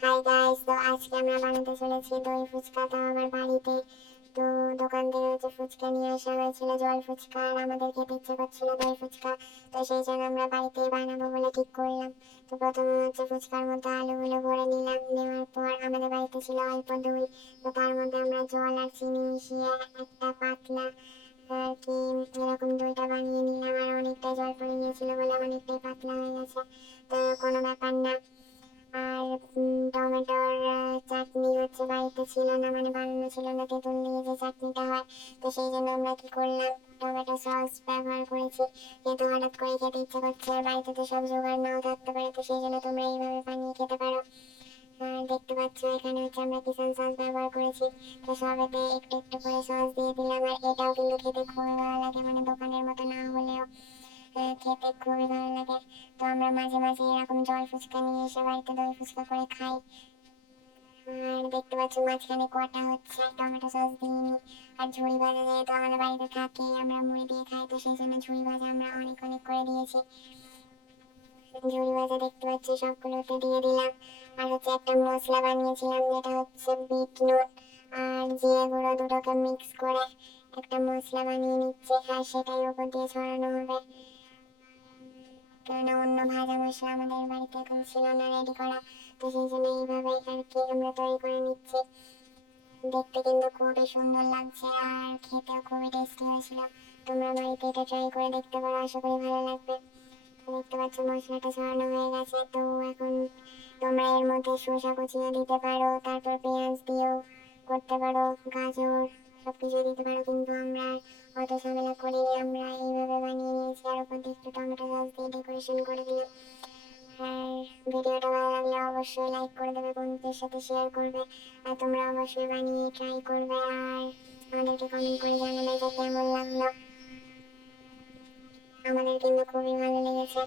Hi guys, তো আজকে আমরা বানাতে চলেছি দই ফুচকা। তো আমার বাড়িতে তো দোকান থেকে ফুচকা নিয়ে আসা হয়েছিল, জল ফুচকা, আর আমাদের খেতে ইচ্ছে করছিল দই ফুচকা। তো সেই জন্য আমরা বাড়িতেই বানাবো বলে ঠিক করলাম। তো প্রথমে ফুচকার মধ্যে আলুগুলো ভরে নিলাম। নেওয়ার পর আমাদের বাড়িতে ছিল অল্প দই। তো তার মধ্যে আমরা জল আর চিনি মিশিয়ে একটা পাতলা আর কি এরকম দইটা বানিয়ে নিলাম। আর অনেকটাই জল পড়ে গিয়েছিল বলে অনেকটাই পাতলা হয়ে গেছে। তো কোনো ব্যাপার না। আর টমেটোর চাটনি বাড়িতে ছিল না, মানে বানানো ছিল না, তেঁতুল দিয়ে যে চাটনিটা হয়। তো সেই জন্য আমরা কি করলাম, টমেটো সস ব্যবহার করেছি। যেহেতু হঠাৎ করে খেতে ইচ্ছে করছে আর বাড়িতে তো সব জোগাড় নাও থাকতে পারে, তো সেই জন্য তোমরা এইভাবে বানিয়ে খেতে পারো। আর দেখতে পাচ্ছ এখানে আমরা কিচেন সস ব্যবহার করেছি। তো সবেতে একটু একটু করে সস দিয়ে দিলাম। আর এটাও কিন্তু খেতে খুবই ভালো লাগে, মানে দোকানের মতো না হলেও খেতে খুবই ভালো লাগে। তো আমরা মাঝে মাঝে এরকম জল ফুচকা নিয়ে এসে বাড়িতে দই ফুচকা করে খাই। আর দেখতে পাচ্ছ মাঝখানে কটা হচ্ছে, টমেটো সস দিইনি। আর ঝুড়ি ভাজা যেহেতু আমাদের বাড়িতে থাকে, আমরা মুড়ি দিয়ে খাই, তো সেই জন্য ঝুড়ি ভাজা আমরা অনেক অনেক করে দিয়েছি। ঝুড়ি ভাজা দেখতে পাচ্ছি সবগুলোতে দিয়ে দিলাম। আর একটা মশলা বানিয়েছিলাম, যেটা বিট নুন আর জিরে গুঁড়ো দুটোকে মিক্স করে একটা মশলা বানিয়ে নিচ্ছে। আর সেটাই ওপর দিয়ে ছড়ানো হবে, কেননা অন্য ভাজা মশলা আমাদের বাড়িতে এখন ছিল না রেডি করা। তো সেই জন্য এইভাবে আর কি আমরা তৈরি করে নিচ্ছি। দেখতে কিন্তু খুবই সুন্দর লাগছে আর খেতেও খুবই টেস্টি হয়েছিল। তোমরা বাড়িতে এটা ট্রাই করে দেখতে পারো, আশা করি ভালো লাগবে। দেখতে পাচ্ছ মশলাটা ছড়ানো হয়ে গেছে। তো এখন তোমরা এর মধ্যে শসা কুচিও দিতে পারো, তারপর পেঁয়াজ দিয়েও করতে পারো, গাজর সবকিছু দিতে পারো, কিন্তু আমরা অত ঝামেলা করিনি, আমরা এইভাবে বানিয়ে নিয়েছি। আর ওপর দিয়ে একটু টমেটো সস দিয়ে ডেকোরেশন করে দিলাম। আর ভিডিওটা ভালো লাগলে অবশ্যই লাইক করে দেবে, বন্ধুদের সাথে শেয়ার করবে। আর তোমরা অবশ্যই বানিয়ে ট্রাই করবে আর আমাদেরকে কমেন্ট করে জানাবে যে কেমন লাগলো। আমাদের কিন্তু খুবই ভালো লেগেছে।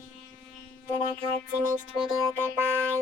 তো দেখা হচ্ছে নেক্সট ভিডিওতে, বাই।